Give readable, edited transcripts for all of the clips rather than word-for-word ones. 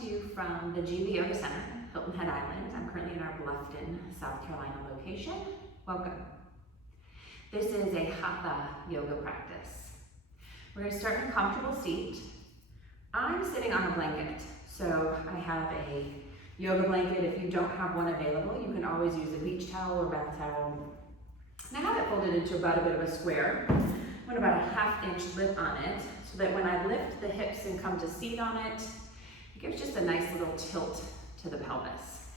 to you from the Jiva Yoga Center, Hilton Head Island. I'm currently in our Bluffton, South Carolina location. Welcome. This is a Hatha yoga practice. We're going to start in a comfortable seat. I'm sitting on a blanket, so I have a yoga blanket. If you don't have one available, you can always use a beach towel or bath towel. And I have it folded into about a bit of a square. I want about a 1/2 inch lip on it, so that when I lift the hips and come to seat on it, it gives just a nice little tilt to the pelvis.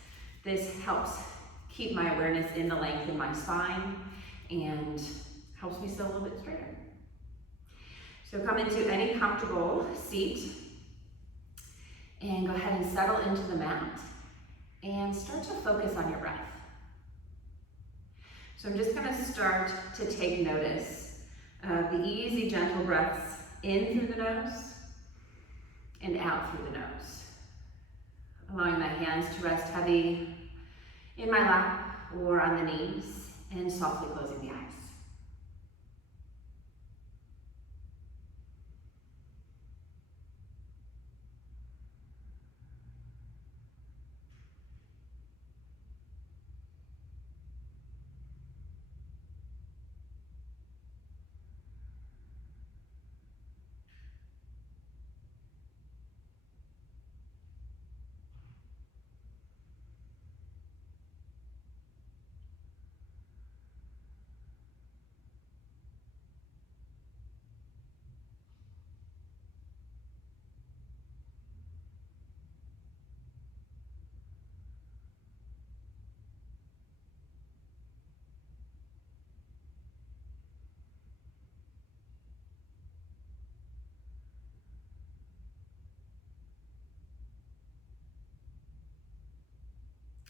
This helps keep my awareness in the length in my spine and helps me sit a little bit straighter. So come into any comfortable seat and go ahead and settle into the mat and start to focus on your breath. So I'm just going to start to take notice of the easy, gentle breaths in through the nose and out through the nose. Allowing my hands to rest heavy in my lap or on the knees and softly closing the eyes.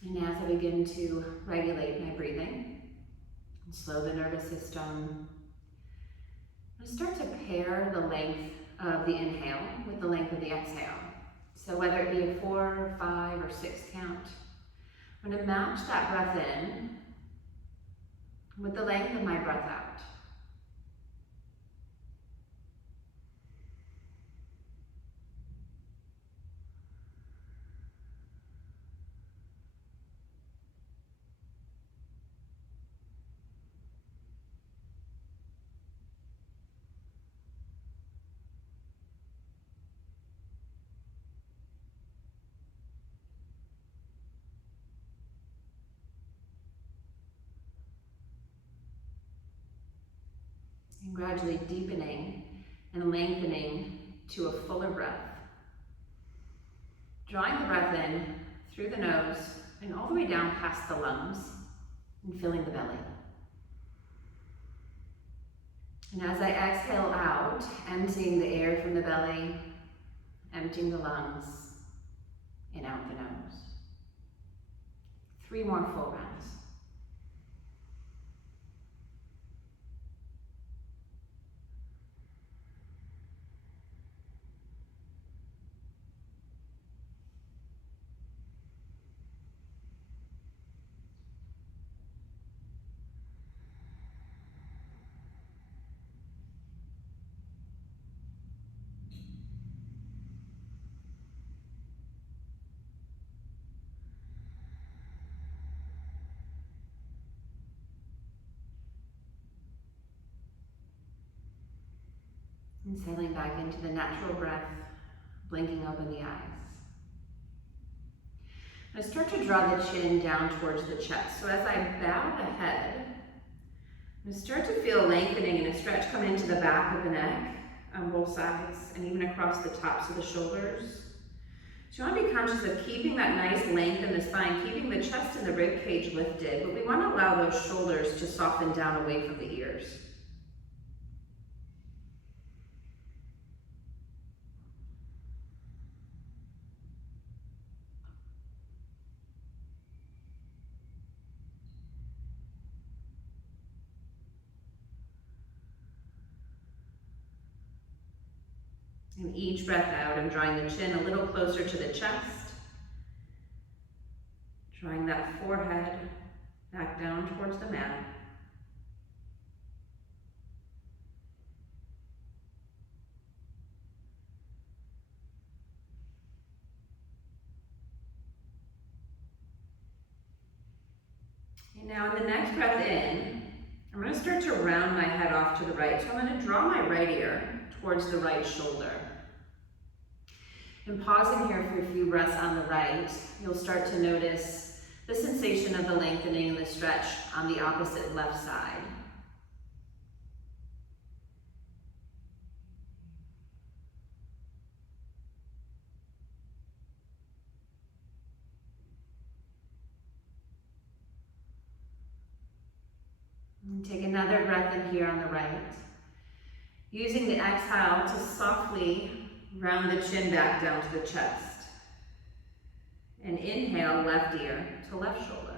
And as I begin to regulate my breathing and slow the nervous system, I'm going to start to pair the length of the inhale with the length of the exhale. So whether it be a 4, 5, or 6 count, I'm going to match that breath in with the length of my breath out. And gradually deepening and lengthening to a fuller breath. Drawing the breath in through the nose and all the way down past the lungs and filling the belly. And as I exhale out, emptying the air from the belly, emptying the lungs, and out the nose. 3 more full rounds. And settling back into the natural breath, blinking open the eyes. I start to draw the chin down towards the chest. So as I bow the head, I start to feel lengthening and a stretch come into the back of the neck on both sides and even across the tops of the shoulders. So you want to be conscious of keeping that nice length in the spine, keeping the chest and the rib cage lifted, but we want to allow those shoulders to soften down away from the ears. And each breath out, I'm drawing the chin a little closer to the chest, drawing that forehead back down towards the mat. Okay, now in the next breath in, I'm going to start to round my head off to the right. So I'm going to draw my right ear towards the right shoulder. And pausing here for a few breaths on the right, you'll start to notice the sensation of the lengthening and the stretch on the opposite left side. And take another breath in here on the right. Using the exhale to softly round the chin back down to the chest. And inhale, left ear to left shoulder.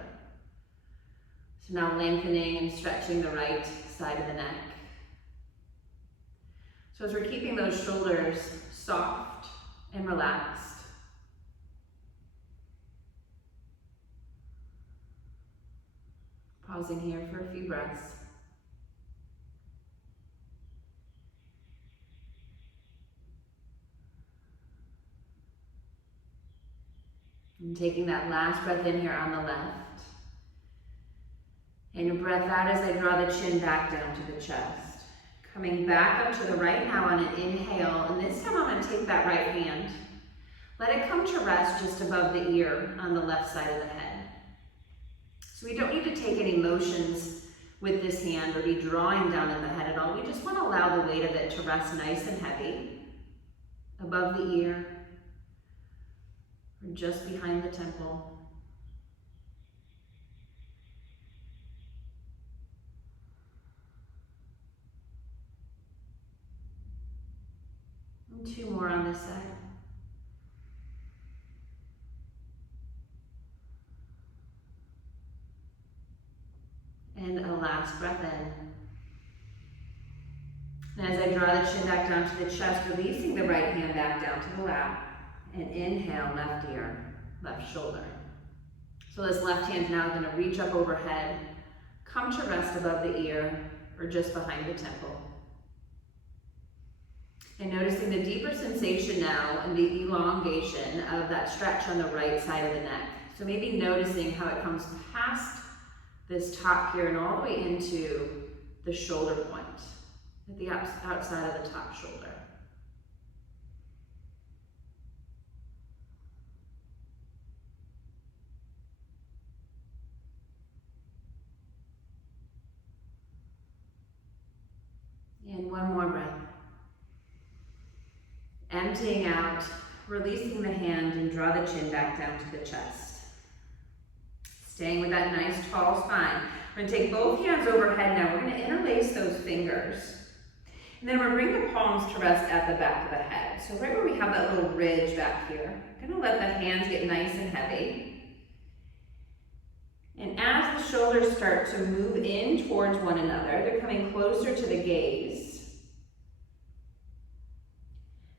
So now lengthening and stretching the right side of the neck. So as we're keeping those shoulders soft and relaxed, pausing here for a few breaths. And taking that last breath in here on the left. And a breath out as I draw the chin back down to the chest. Coming back up to the right now on an inhale. And this time I'm going to take that right hand. Let it come to rest just above the ear on the left side of the head. So we don't need to take any motions with this hand or be drawing down in the head at all. We just want to allow the weight of it to rest nice and heavy above the ear or just behind the temple. And 2 more on this side. And a last breath in. And as I draw the chin back down to the chest, releasing the right hand back down to the lap. And inhale, left ear, left shoulder. So this left hand's now going to reach up overhead, come to rest above the ear or just behind the temple. And noticing the deeper sensation now and the elongation of that stretch on the right side of the neck. So maybe noticing how it comes past this top here and all the way into the shoulder point at the outside of the top shoulder. And 1 more breath. Emptying out, releasing the hand and draw the chin back down to the chest. Staying with that nice tall spine. We're going to take both hands overhead now. We're going to interlace those fingers. And then we're going to bring the palms to rest at the back of the head. So right where we have that little ridge back here, I'm going to let the hands get nice and heavy. And as the shoulders start to move in towards one another, they're coming closer to the gaze.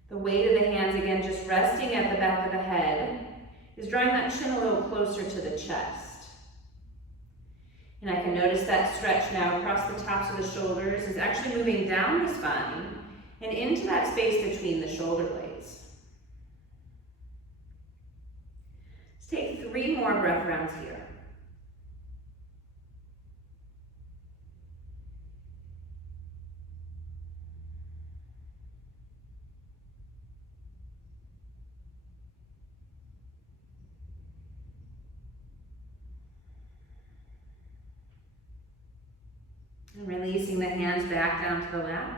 The weight of the hands, again, just resting at the back of the head, is drawing that chin a little closer to the chest. And I can notice that stretch now across the tops of the shoulders is actually moving down the spine and into that space between the shoulder blades. Let's take 3 more breath rounds here. And releasing the hands back down to the lap.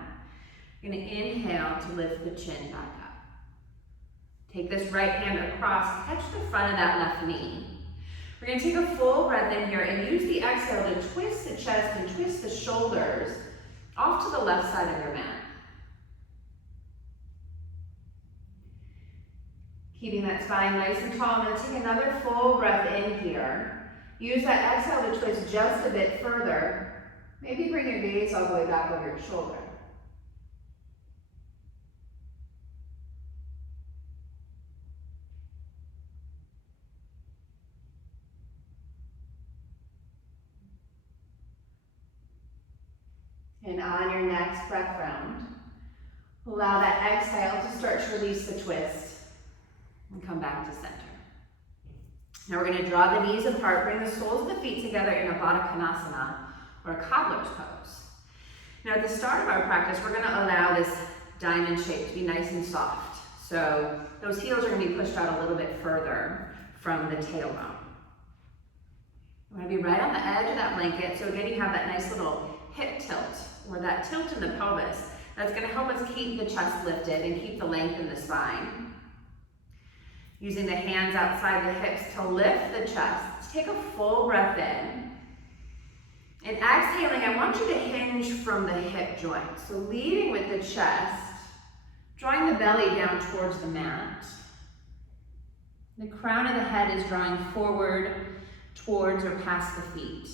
You're going to inhale to lift the chin back up. Take this right hand across, catch the front of that left knee. We're going to take a full breath in here and use the exhale to twist the chest and twist the shoulders off to the left side of your mat. Keeping that spine nice and tall. I'm going to take another full breath in here. Use that exhale to twist just a bit further. Maybe bring your gaze all the way back over your shoulder. And on your next breath round, allow that exhale to start to release the twist and come back to center. Now we're going to draw the knees apart, bring the soles of the feet together in a Baddha Konasana, or a cobbler's pose. Now at the start of our practice, we're going to allow this diamond shape to be nice and soft. So those heels are going to be pushed out a little bit further from the tailbone. We're going to be right on the edge of that blanket. So again, you have that nice little hip tilt, or that tilt in the pelvis. That's going to help us keep the chest lifted and keep the length in the spine. Using the hands outside the hips to lift the chest. Take a full breath in. And exhaling, I want you to hinge from the hip joint. So leading with the chest, drawing the belly down towards the mat. The crown of the head is drawing forward towards or past the feet.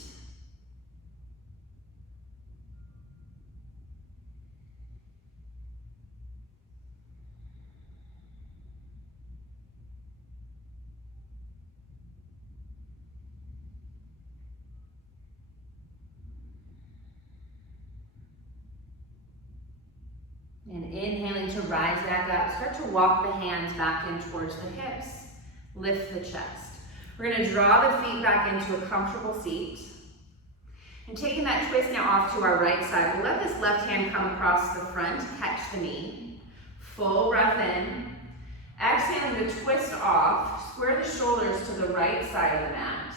And inhaling to rise back up. Start to walk the hands back in towards the hips. Lift the chest. We're going to draw the feet back into a comfortable seat. And taking that twist now off to our right side, we'll let this left hand come across the front, catch the knee. Full breath in. Exhaling to twist off, square the shoulders to the right side of the mat.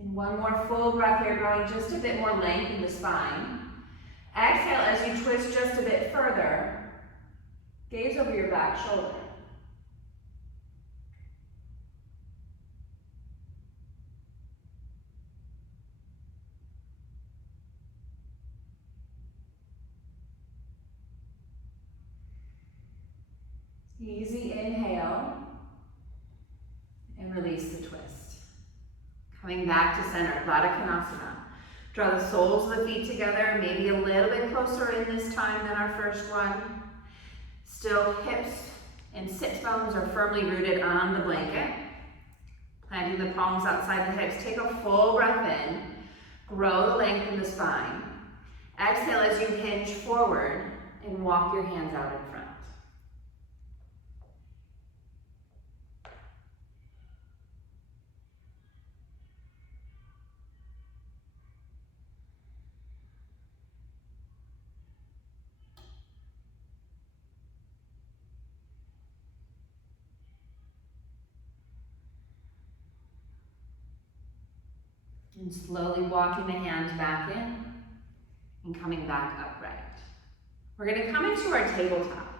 And one more full breath here, growing just a bit more length in the spine. Exhale as you twist just a bit further. Gaze over your back shoulder. Easy inhale and release the twist. Coming back to center, Baddha Konasana. Draw the soles of the feet together, maybe a little bit closer in this time than our first one. Still, hips and sits bones are firmly rooted on the blanket. Planting the palms outside the hips. Take a full breath in. Grow the length in the spine. Exhale as you hinge forward and walk your hands out in front. And slowly walking the hands back in and coming back upright. We're going to come into our tabletop.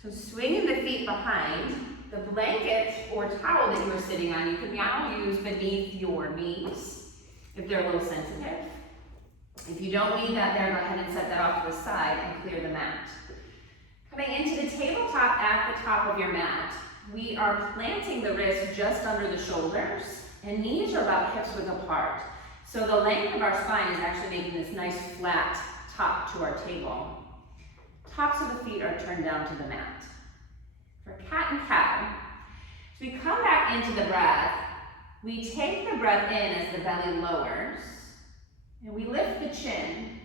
So swinging the feet behind, the blanket or towel that you are sitting on, you can now use beneath your knees if they're a little sensitive. If you don't need that there, go ahead and set that off to the side and clear the mat. Coming into the tabletop at the top of your mat, we are planting the wrists just under the shoulders. And knees are about hips width apart. So the length of our spine is actually making this nice flat top to our table. Tops of the feet are turned down to the mat. For cat and cow, as we come back into the breath, we take the breath in as the belly lowers, and we lift the chin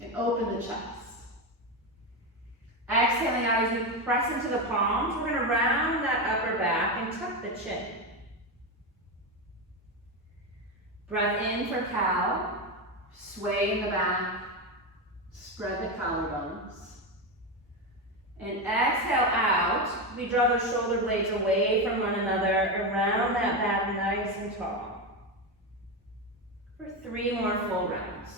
and open the chest. Exhaling out as we press into the palms, we're going to round that upper back and tuck the chin. Breath in for cow, sway in the back, spread the collarbones. And exhale out, we draw the shoulder blades away from one another, around that back nice and tall. For 3 more full rounds.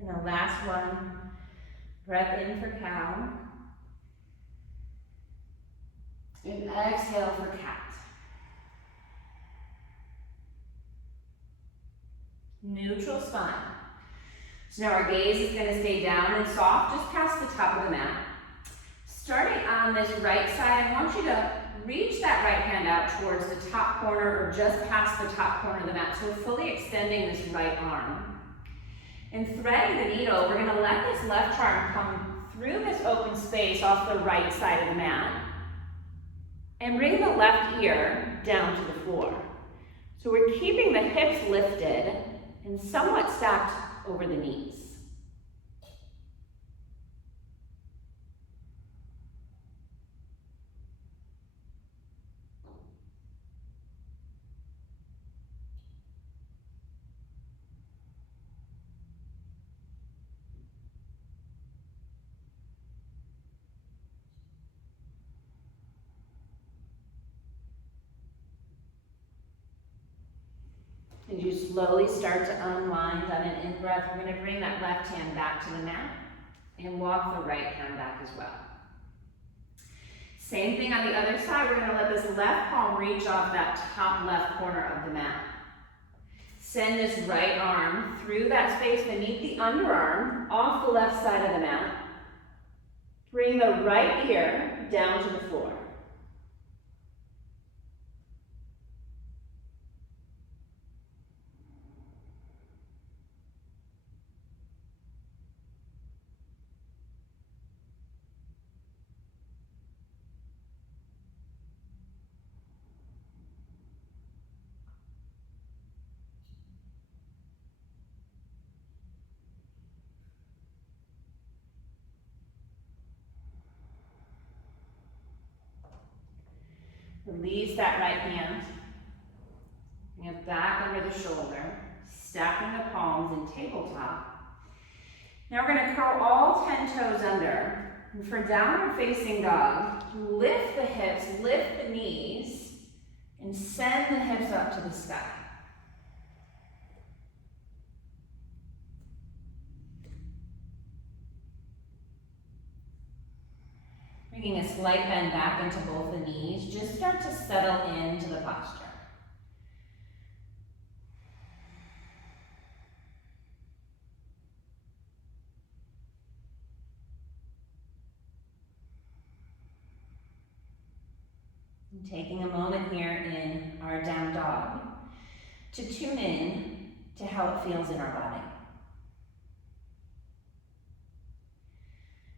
And the last one, breath in for cow. And exhale for cat. Neutral spine. So now our gaze is going to stay down and soft, just past the top of the mat. Starting on this right side, I want you to reach that right hand out towards the top corner or just past the top corner of the mat. So we're fully extending this right arm. And threading the needle, we're gonna let this left arm come through this open space off the right side of the mat and bring the left ear down to the floor. So we're keeping the hips lifted and somewhat stacked over the knees. As you slowly start to unwind on an in-breath, we're going to bring that left hand back to the mat and walk the right hand back as well. Same thing on the other side, we're going to let this left palm reach off that top left corner of the mat. Send this right arm through that space beneath the underarm off the left side of the mat. Bring the right ear down to the floor. Release that right hand. Bring it back under the shoulder, stacking the palms in tabletop. Now we're going to curl all 10 toes under. And for downward facing dog, lift the hips, lift the knees, and send the hips up to the sky. Bringing a slight bend back into both the knees, just start to settle into the posture. And taking a moment here in our down dog to tune in to how it feels in our body.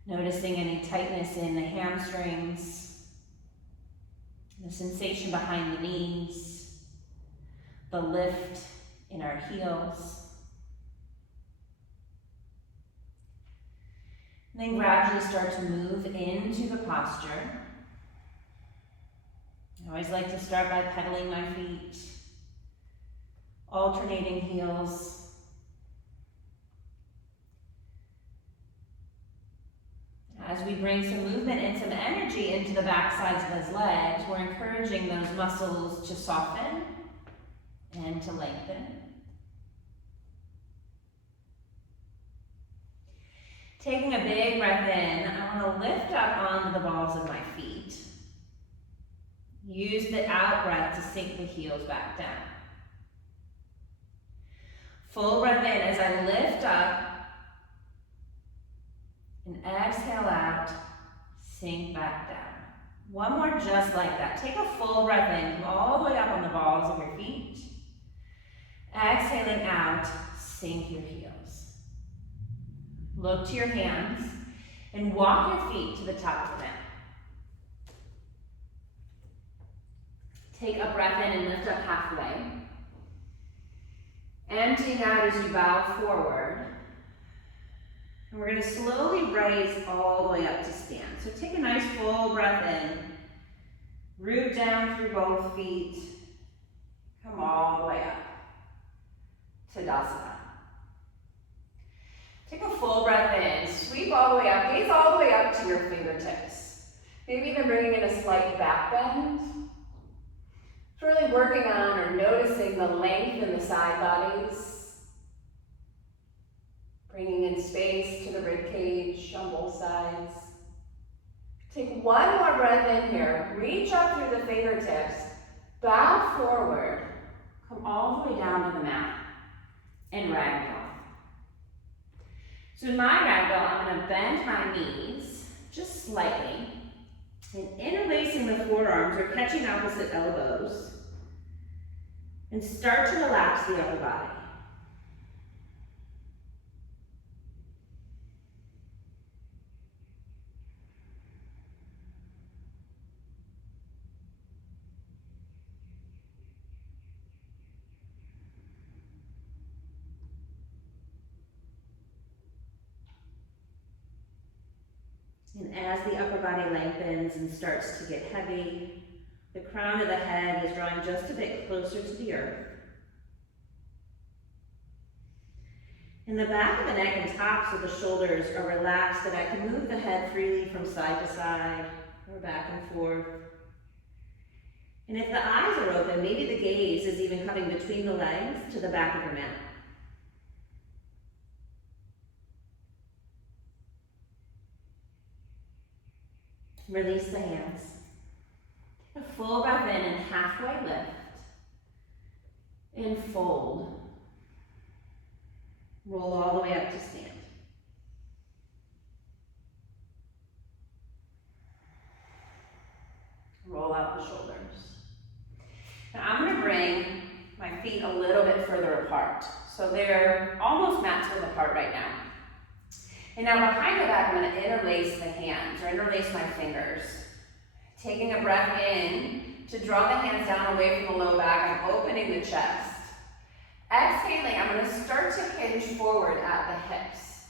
Noticing any tightness in the hamstrings, the sensation behind the knees, the lift in our heels. And then gradually start to move into the posture. I always like to start by pedaling my feet, alternating heels. As we bring some movement and some energy into the back sides of those legs, we're encouraging those muscles to soften and to lengthen. Taking a big breath in, I want to lift up onto the balls of my feet. Use the out breath to sink the heels back down. Full breath in as I lift up. And exhale out, sink back down. One more just like that. Take a full breath in, come all the way up on the balls of your feet. Exhaling out, sink your heels. Look to your hands and walk your feet to the top of the mat. Take a breath in and lift up halfway. Emptying out as you bow forward. And we're going to slowly raise all the way up to stand. So take a nice full breath in. Root down through both feet. Come all the way up. Tadasana. Take a full breath in. Sweep all the way up. Gaze all the way up to your fingertips. Maybe even bringing in a slight back bend. It's really working on or noticing the length in the side bodies. Bringing in space to the rib cage on both sides. Take one more breath in here. Reach up through the fingertips. Bow forward. Come all the way down to the mat. And ragdoll. So in my ragdoll, I'm going to bend my knees just slightly. And interlacing the forearms or catching opposite elbows. And start to relax the upper body. And as the upper body lengthens and starts to get heavy, the crown of the head is drawing just a bit closer to the earth. And the back of the neck and tops of the shoulders are relaxed, and I can move the head freely from side to side or back and forth. And if the eyes are open, maybe the gaze is even coming between the legs to the back of your mat. Release the hands. Take a full breath in and halfway lift. And fold. Roll all the way up to stand. Roll out the shoulders. Now I'm going to bring my feet a little bit further apart. So they're almost mat width apart right now. And now behind the back, I'm going to interlace the hands, or interlace my fingers. Taking a breath in to draw the hands down away from the low back and opening the chest. Exhaling, I'm going to start to hinge forward at the hips.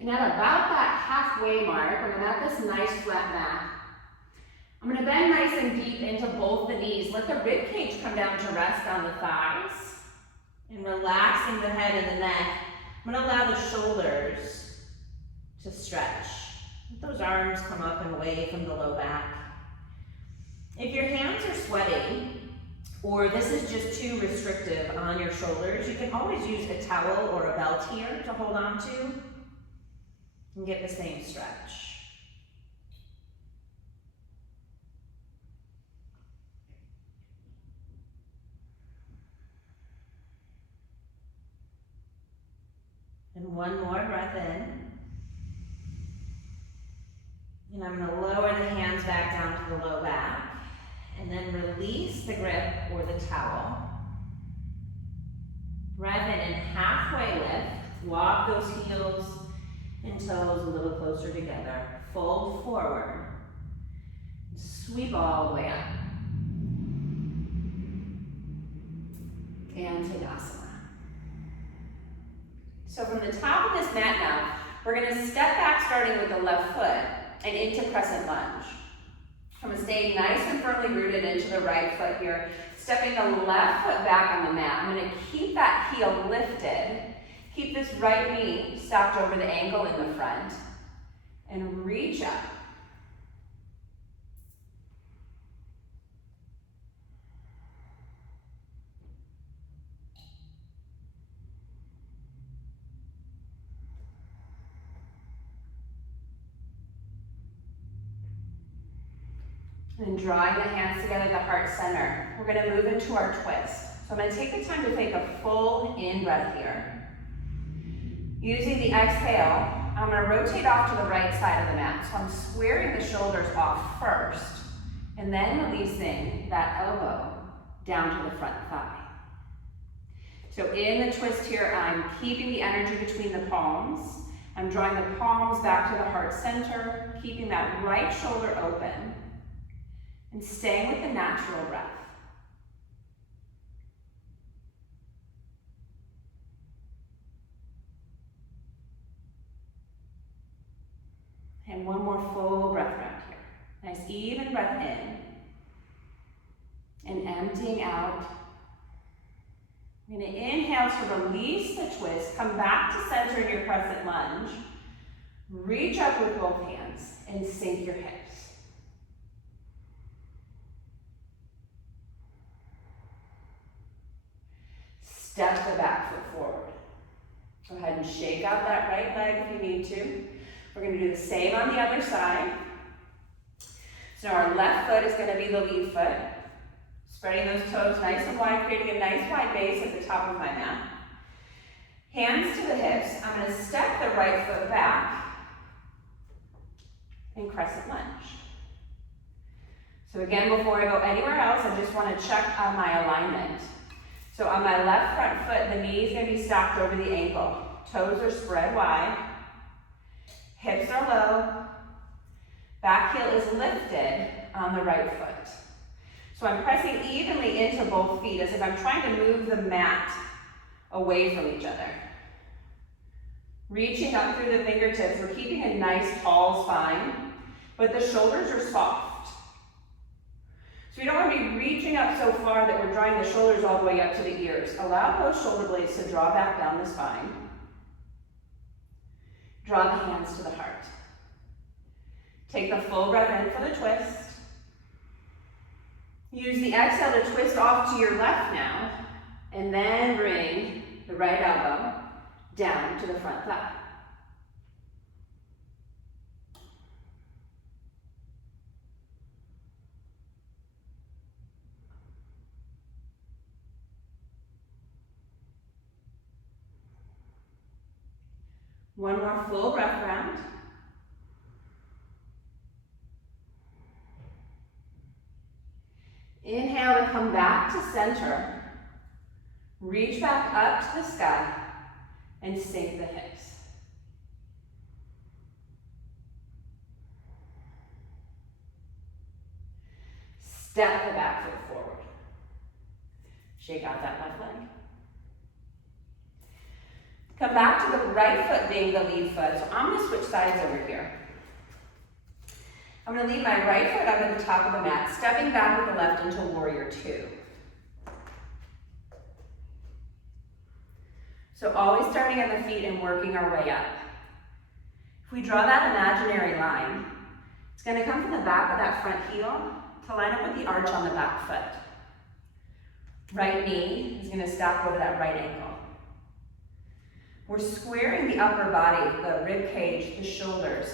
And at about that halfway mark, when I'm at this nice flat mat, I'm going to bend nice and deep into both the knees. Let the rib cage come down to rest on the thighs. And relaxing the head and the neck, I'm going to allow the shoulders to stretch. Let those arms come up and away from the low back. If your hands are sweating, or this is just too restrictive on your shoulders, you can always use a towel or a belt here to hold on to and get the same stretch. And one more breath in. And I'm going to lower the hands back down to the low back. And then release the grip or the towel. Breath in and halfway lift. Walk those heels and toes a little closer together. Fold forward. Sweep all the way up. And Tadasana. So from the top of this mat now, we're going to step back starting with the left foot and into Crescent Lunge. I'm going to stay nice and firmly rooted into the right foot here, stepping the left foot back on the mat. I'm going to keep that heel lifted, keep this right knee stacked over the ankle in the front, and reach up. And drawing the hands together at the heart center, we're going to move into our twist. So I'm going to take the time to take a full in-breath here. Using the exhale, I'm going to rotate off to the right side of the mat. So I'm squaring the shoulders off first, and then releasing that elbow down to the front thigh. So in the twist here, I'm keeping the energy between the palms. I'm drawing the palms back to the heart center, keeping that right shoulder open. And staying with the natural breath. And one more full breath round here. Nice even breath in. And emptying out. I'm going to inhale to release the twist. Come back to center in your Crescent Lunge. Reach up with both hands and sink your hips. Step the back foot forward. Go ahead and shake out that right leg if you need to. We're going to do the same on the other side. So our left foot is going to be the lead foot. Spreading those toes nice and wide, creating a nice wide base at the top of my mat. Hands to the hips. I'm going to step the right foot back in Crescent Lunge. So again, before I go anywhere else, I just want to check on my alignment. So on my left front foot, the knee is going to be stacked over the ankle. Toes are spread wide. Hips are low. Back heel is lifted on the right foot. So I'm pressing evenly into both feet as if I'm trying to move the mat away from each other. Reaching up through the fingertips. We're keeping a nice tall spine, but the shoulders are soft. So we don't want to be reaching up so far that we're drawing the shoulders all the way up to the ears. Allow those shoulder blades to draw back down the spine. Draw the hands to the heart. Take the full breath in for the twist. Use the exhale to twist off to your left now, and then bring the right elbow down to the front thigh. One more full breath round. Inhale to come back to center. Reach back up to the sky and sink the hips. Step the back foot forward. Shake out that left leg. Come back to the right foot being the lead foot. So I'm going to switch sides over here. I'm going to leave my right foot up at the top of the mat, stepping back with the left into warrior two. So always starting at the feet and working our way up. If we draw that imaginary line, it's going to come from the back of that front heel to line up with the arch on the back foot. Right knee is going to stack over that right ankle. We're squaring the upper body, the rib cage, the shoulders,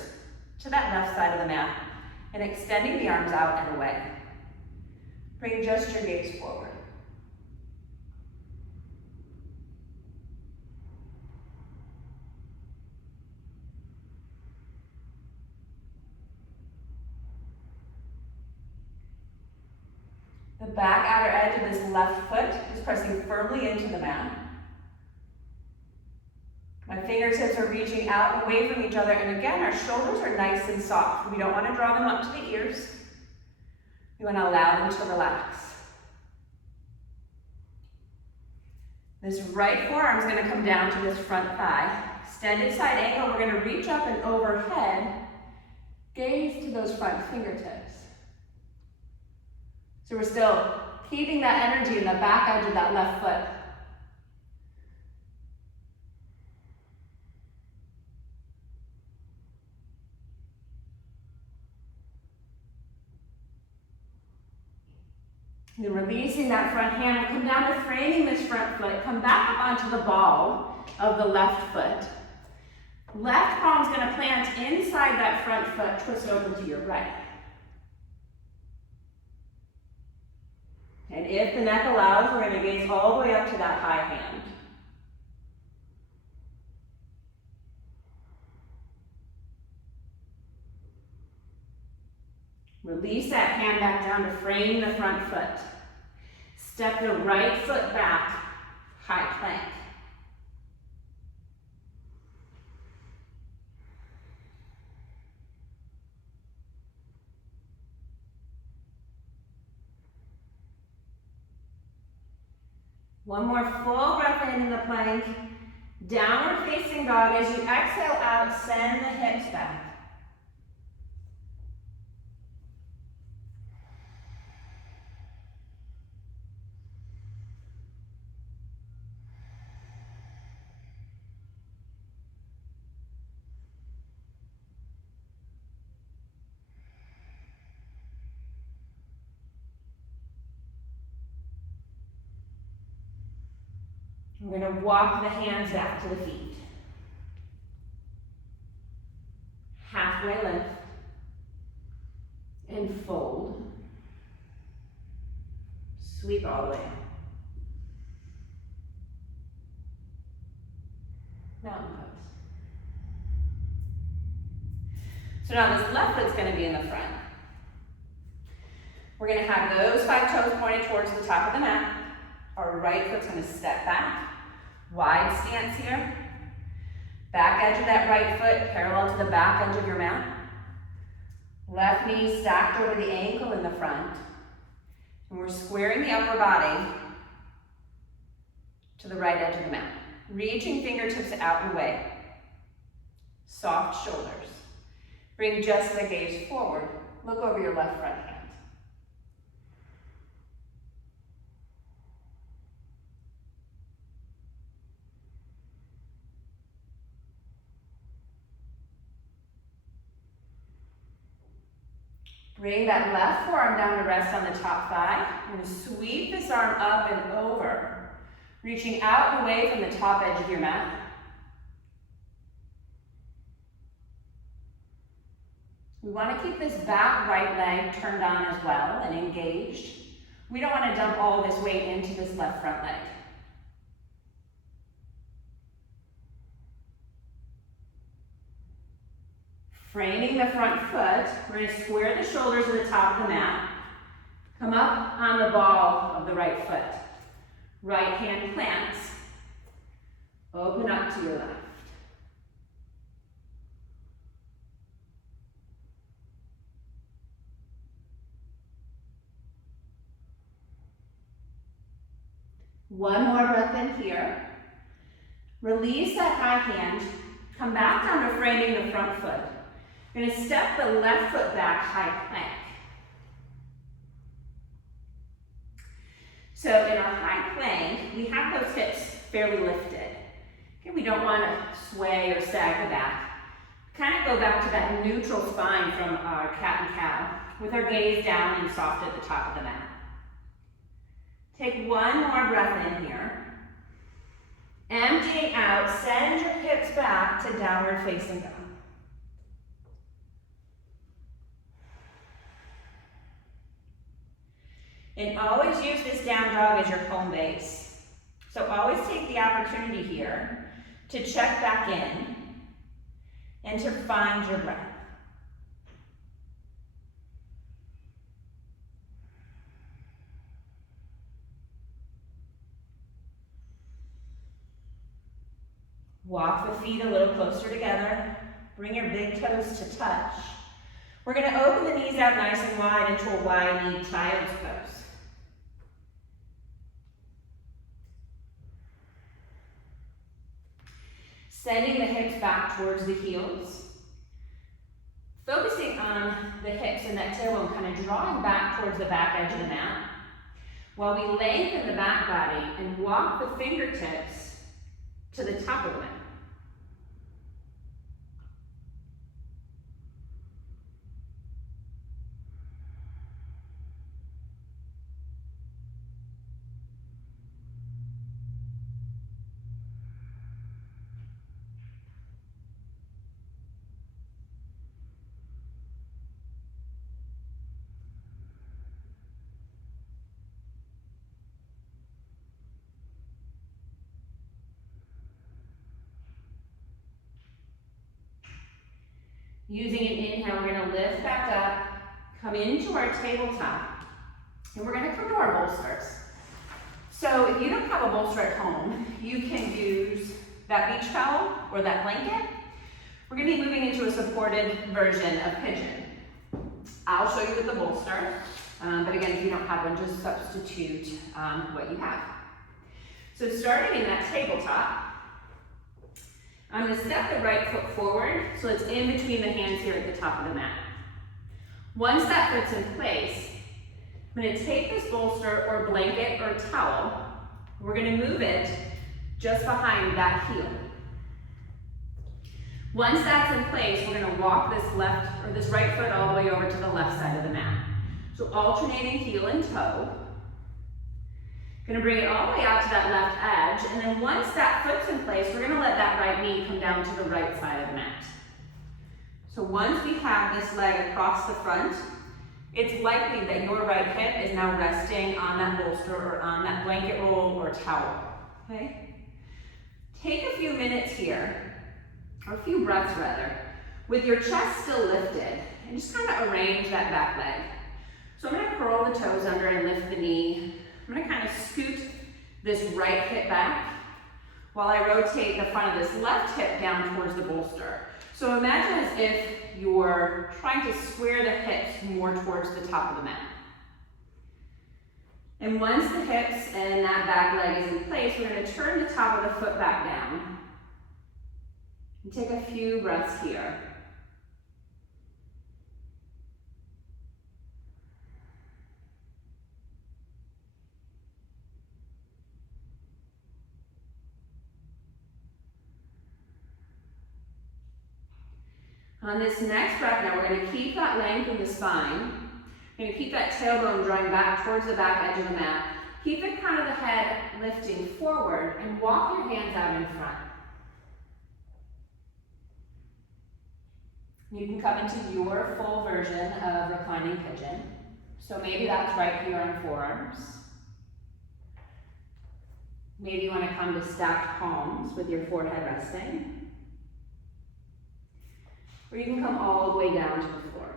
to that left side of the mat, and extending the arms out and away. Bring just your gaze forward. The back outer edge of this left foot is pressing firmly into the mat. My fingertips are reaching out and away from each other, and again, our shoulders are nice and soft. We don't want to draw them up to the ears. We want to allow them to relax. This right forearm is going to come down to this front thigh. Extended side angle, we're going to reach up and overhead. Gaze to those front fingertips. So we're still keeping that energy in the back edge of that left foot. Then releasing that front hand, we'll come down to framing this front foot, come back up onto the ball of the left foot. Left palm's going to plant inside that front foot, twist over to your right. And if the neck allows, we're going to gaze all the way up to that high hand. Release that hand back down to frame the front foot. Step the right foot back, high plank. One more full breath in the plank. Downward facing dog. As you exhale out, send the hips back. We're going to walk the hands back to the feet. Halfway lift. And fold. Sweep all the way. Mountain pose. So now this left foot's going to be in the front. We're going to have those 5 toes pointed towards the top of the mat. Our right foot's going to step back. Wide stance here. Back edge of that right foot parallel to the back edge of your mat. Left knee stacked over the ankle in the front. And we're squaring the upper body to the right edge of the mat. Reaching fingertips out and away. Soft shoulders. Bring just the gaze forward. Look over your left front hand. Bring that left forearm down to rest on the top thigh. You're going to sweep this arm up and over, reaching out and away from the top edge of your mat. We want to keep this back right leg turned on as well and engaged. We don't want to dump all this weight into this left front leg. Framing the front foot, we're going to square the shoulders at the top of the mat. Come up on the ball of the right foot. Right hand plants. Open up to your left. One more breath in here. Release that high hand. Come back down to framing the front foot. You're going to step the left foot back, high plank. So in our high plank, we have those hips fairly lifted. Okay, we don't want to sway or sag the back. Kind of go back to that neutral spine from our cat and cow, with our gaze down and soft at the top of the mat. Take one more breath in here. Emptying out, send your hips back to downward facing dog. And always use this down dog as your home base. So always take the opportunity here to check back in and to find your breath. Walk the feet a little closer together. Bring your big toes to touch. We're going to open the knees out nice and wide into a wide knee child's pose. Sending the hips back towards the heels. Focusing on the hips and that tailbone kind of drawing back towards the back edge of the mat. While we lengthen the back body and walk the fingertips to the top of the mat. Using an inhale, we're going to lift back up, come into our tabletop, and we're going to come to our bolsters. So if you don't have a bolster at home, you can use that beach towel or that blanket. We're going to be moving into a supported version of pigeon. I'll show you with the bolster, but again, if you don't have one, just substitute what you have. So starting in that tabletop, I'm going to step the right foot forward so it's in between the hands here at the top of the mat. Once that foot's in place, I'm going to take this bolster or blanket or towel. We're going to move it just behind that heel. Once that's in place, we're going to walk this right foot all the way over to the left side of the mat. So alternating heel and toe. Going to bring it all the way out to that left edge, and then once that foot's in place, we're going to let that right knee come down to the right side of the mat. So once we have this leg across the front, it's likely that your right hip is now resting on that bolster or on that blanket roll or towel. Okay? Take a few minutes here, or a few breaths rather, with your chest still lifted, and just kind of arrange that back leg. So I'm gonna curl the toes under and lift the knee. I'm gonna kind of scoot this right hip back while I rotate the front of this left hip down towards the bolster. So imagine as if you're trying to square the hips more towards the top of the mat. And once the hips and that back leg is in place, we're going to turn the top of the foot back down. And take a few breaths here. On this next breath now, we're going to keep that length in the spine. We're going to keep that tailbone drawing back towards the back edge of the mat. Keep the crown of the head lifting forward and walk your hands out in front. You can come into your full version of reclining pigeon. So maybe that's right here on forearms. Maybe you want to come to stacked palms with your forehead resting. Or you can come all the way down to the floor.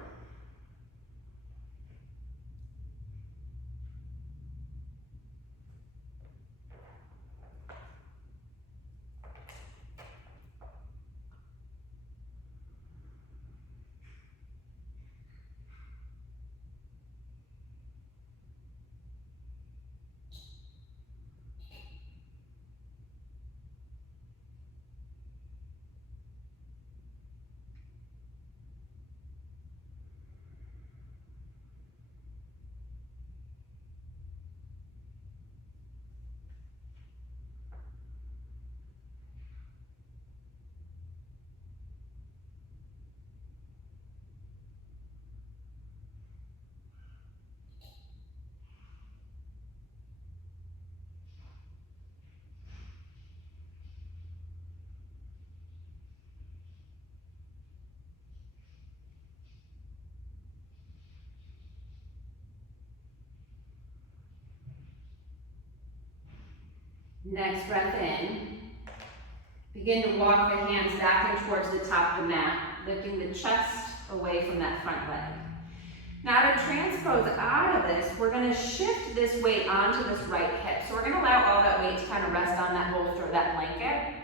Next breath in. Begin to walk the hands back and towards the top of the mat, lifting the chest away from that front leg. Now to transpose out of this, we're going to shift this weight onto this right hip. So we're going to allow all that weight to kind of rest on that bolster or that blanket.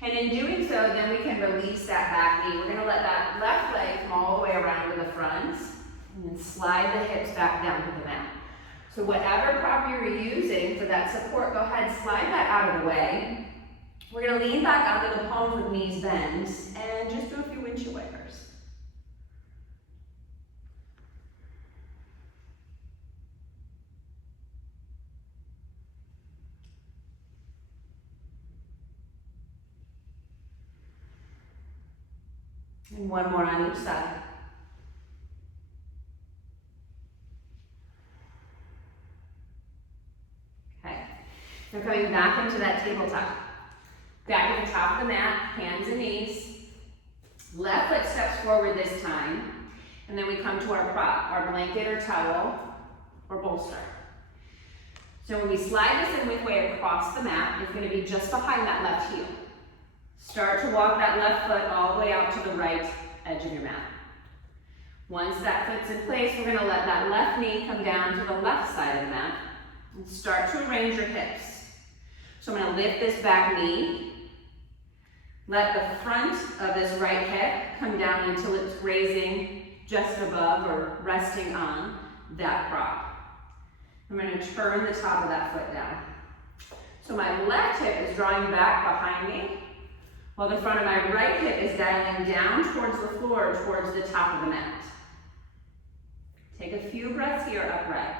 And in doing so, then we can release that back knee. We're going to let that left leg come all the way around to the front and then slide the hips back down to the mat. So whatever prop you're using for that support, go ahead, slide that out of the way. We're going to lean back onto the palms with knees bent and just do a few windshield wipers. And one more on each side. Okay. Now coming back into that tabletop. Back at the top of the mat, hands and knees. Left foot steps forward this time. And then we come to our prop, our blanket or towel or bolster. So when we slide this in midway across the mat, it's going to be just behind that left heel. Start to walk that left foot all the way out to the right edge of your mat. Once that foot's in place, we're going to let that left knee come down to the left side of the mat and start to arrange your hips. So I'm going to lift this back knee. Let the front of this right hip come down until it's grazing just above or resting on that prop. I'm going to turn the top of that foot down. So my left hip is drawing back behind me, while the front of my right hip is dialing down towards the floor, towards the top of the mat. Take a few breaths here upright.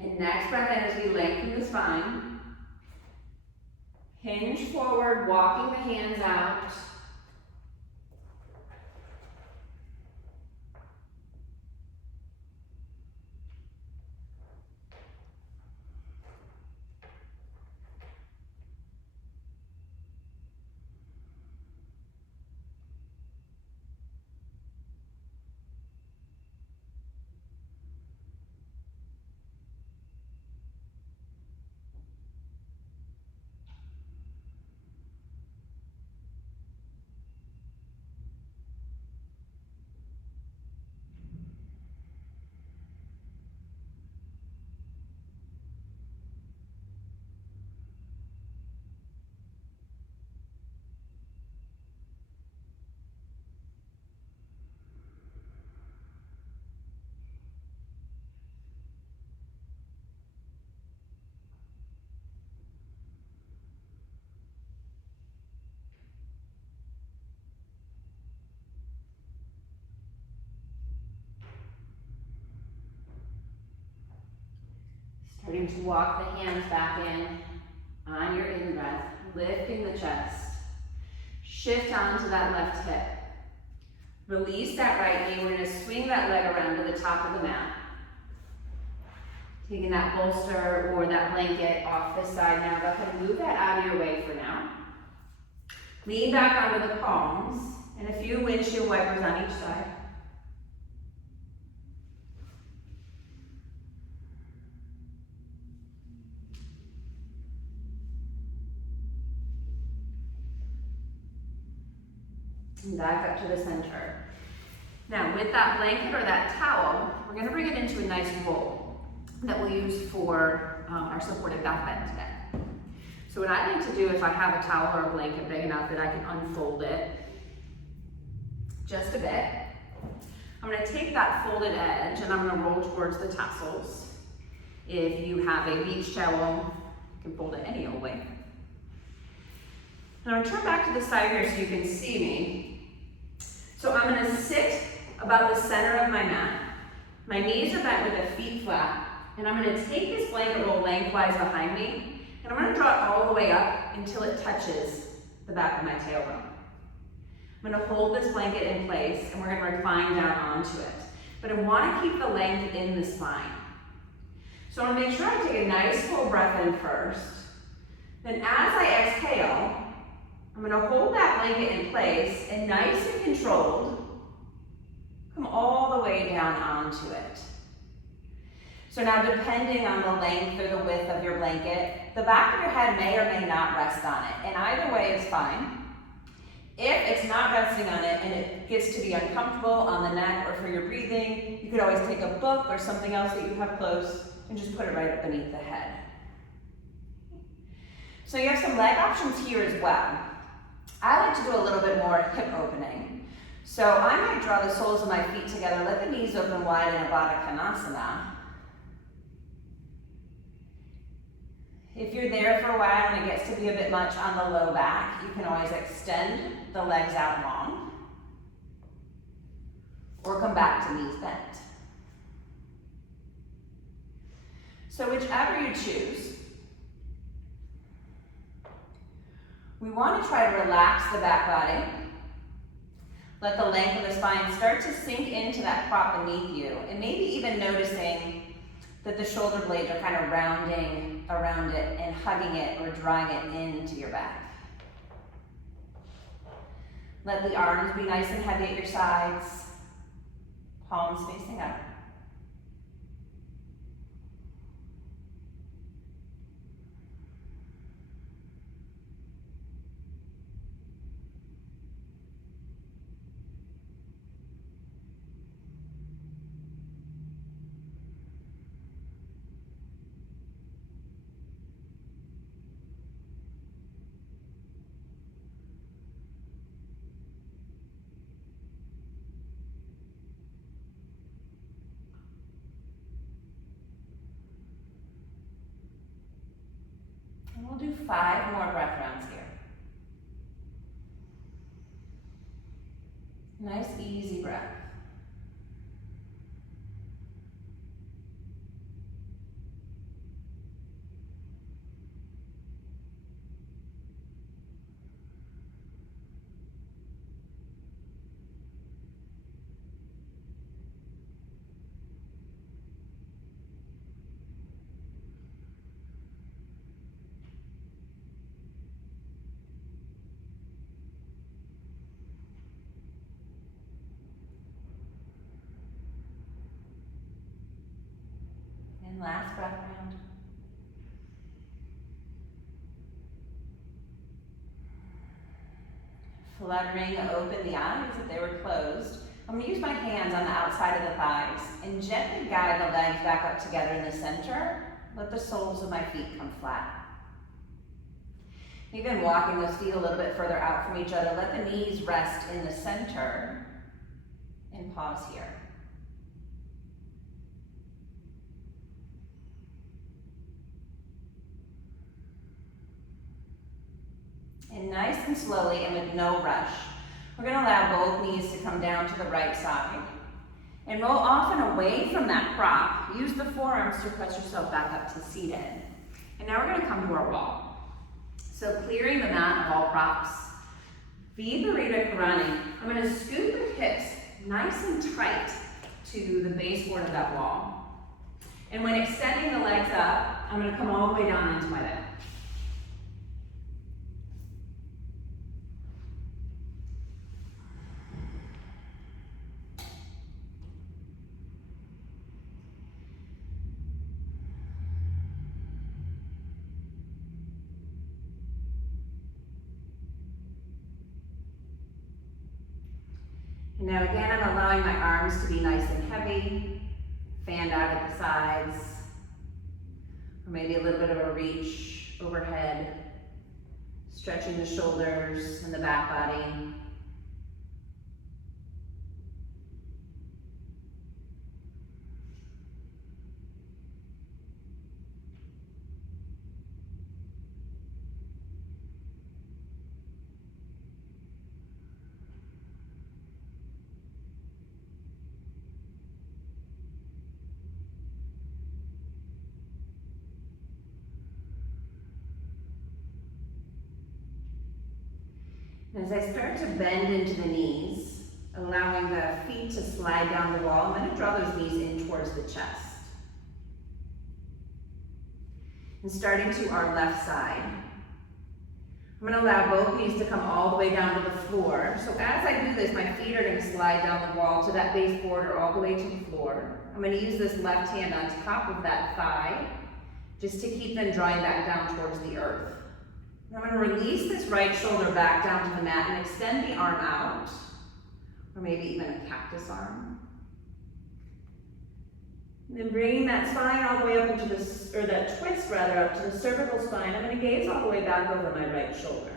And next breath in as we lengthen the spine. Hinge forward, walking the hands out. We're going to walk the hands back in on your in-breath, lifting the chest. Shift onto that left hip. Release that right knee. We're going to swing that leg around to the top of the mat. Taking that bolster or that blanket off this side now. Go ahead and move that out of your way for now. Lean back onto the palms and a few windshield wipers on each side. And back up to the center. Now with that blanket or that towel, we're going to bring it into a nice roll that we'll use for our supported back bend today. So what I like to do, if I have a towel or a blanket big enough that I can unfold it just a bit, I'm going to take that folded edge and I'm going to roll towards the tassels. If you have a beach towel, you can fold it any old way. And I'm going to turn back to the side here so you can see me. So I'm going to sit about the center of my mat. My knees are bent with the feet flat. And I'm going to take this blanket roll lengthwise behind me. And I'm going to draw it all the way up until it touches the back of my tailbone. I'm going to hold this blanket in place and we're going to recline down onto it. But I want to keep the length in the spine. So I want to make sure I take a nice full breath in first. Then as I exhale, I'm going to hold that blanket in place and nice and controlled, come all the way down onto it. So now depending on the length or the width of your blanket, the back of your head may or may not rest on it. And either way is fine. If it's not resting on it and it gets to be uncomfortable on the neck or for your breathing, you could always take a book or something else that you have close and just put it right up beneath the head. So you have some leg options here as well. I like to do a little bit more hip opening. So I might draw the soles of my feet together, let the knees open wide in a Baddha Konasana. If you're there for a while and it gets to be a bit much on the low back, you can always extend the legs out long or come back to knees bent. So whichever you choose, we want to try to relax the back body. Let the length of the spine start to sink into that prop beneath you, and maybe even noticing that the shoulder blades are kind of rounding around it and hugging it or drawing it into your back. Let the arms be nice and heavy at your sides, palms facing up. And we'll do 5 more breath rounds here. Nice, easy breath. And last breath round. Fluttering open the eyes if they were closed. I'm going to use my hands on the outside of the thighs and gently guide the legs back up together in the center. Let the soles of my feet come flat. Even walking those feet a little bit further out from each other, let the knees rest in the center and pause here. And nice and slowly and with no rush, we're going to allow both knees to come down to the right side. And roll off and away from that prop. Use the forearms to press yourself back up to seated. And now we're going to come to our wall. So clearing the mat of all props. Viparita Karani. I'm going to scoot the hips nice and tight to the baseboard of that wall. And when extending the legs up, I'm going to come all the way down into my bed. Now again, I'm allowing my arms to be nice and heavy, fanned out at the sides, or maybe a little bit of a reach overhead, stretching the shoulders and the back body. As I start to bend into the knees, allowing the feet to slide down the wall, I'm going to draw those knees in towards the chest. And starting to our left side, I'm going to allow both knees to come all the way down to the floor. So as I do this, my feet are going to slide down the wall to that baseboard or all the way to the floor. I'm going to use this left hand on top of that thigh, just to keep them drawing back down towards the earth. I'm going to release this right shoulder back down to the mat and extend the arm out, or maybe even a cactus arm. And then bringing that spine all the way up into the, or that twist rather, up to the cervical spine. I'm going to gaze all the way back over my right shoulder.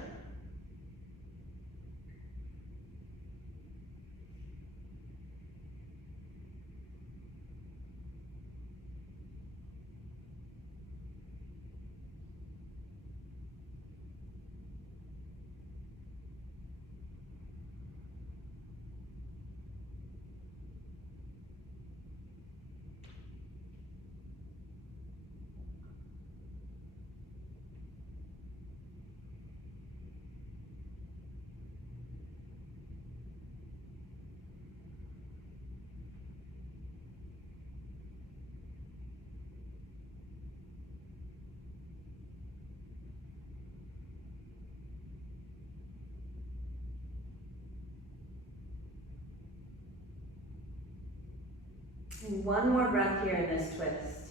And one more breath here in this twist.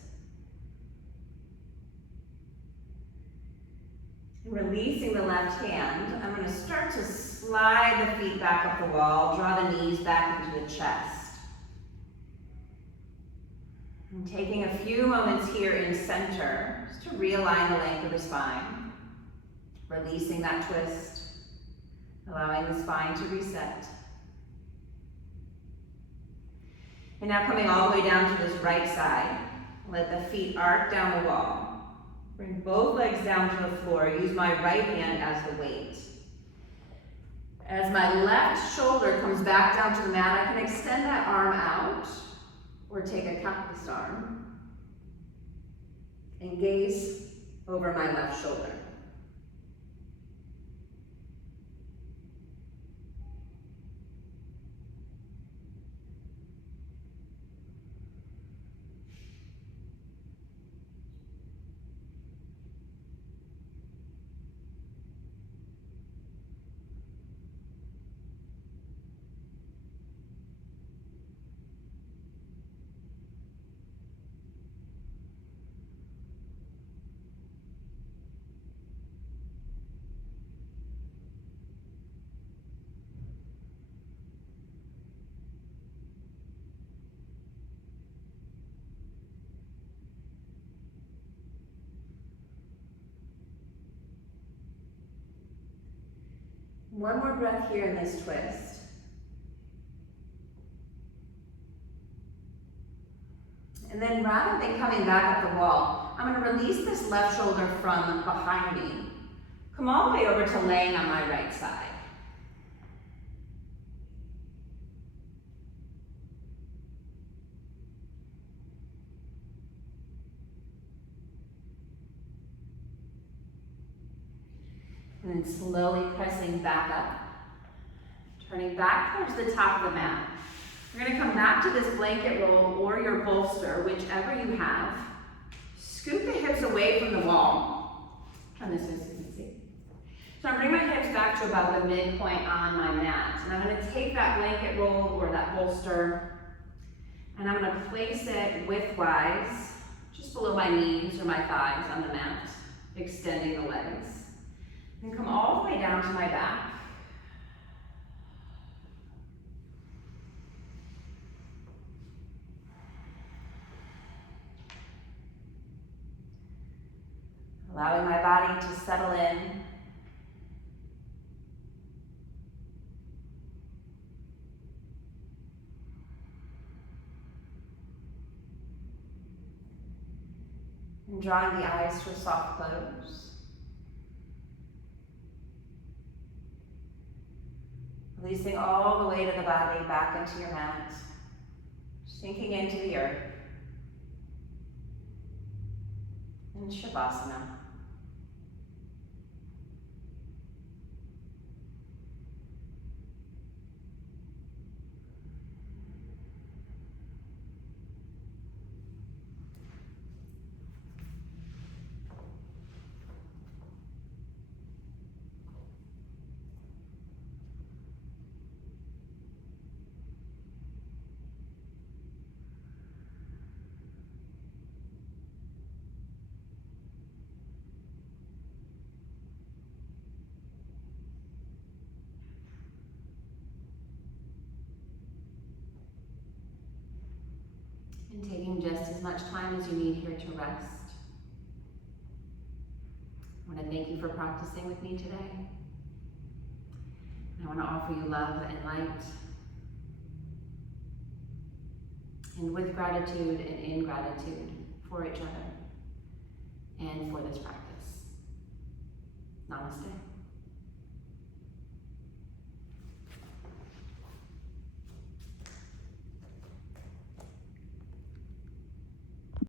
And releasing the left hand, I'm going to start to slide the feet back up the wall, draw the knees back into the chest. And taking a few moments here in center, just to realign the length of the spine. Releasing that twist, allowing the spine to reset. And now coming all the way down to this right side, let the feet arc down the wall. Bring both legs down to the floor. Use my right hand as the weight. As my left shoulder comes back down to the mat, I can extend that arm out or take a cactus arm and gaze over my left shoulder. One more breath here in this twist. And then rather than coming back up the wall, I'm going to release this left shoulder from behind me. Come all the way over to laying on my right side. And then slowly pressing back up. Turning back towards the top of the mat. You're going to come back to this blanket roll or your bolster, whichever you have. Scoot the hips away from the wall. Turn this way so you can see. So I'm bringing my hips back to about the midpoint on my mat. And I'm going to take that blanket roll or that bolster, and I'm going to place it widthwise, just below my knees or my thighs on the mat, extending the legs. And come all the way down to my back. Allowing my body to settle in. And drawing the eyes to a soft close. Releasing all the weight of the body back into your mat. Sinking into the earth. And Shavasana. And taking just as much time as you need here to rest. I want to thank you for practicing with me today. I want to offer you love and light. And with gratitude and in gratitude for each other and for this practice. Namaste.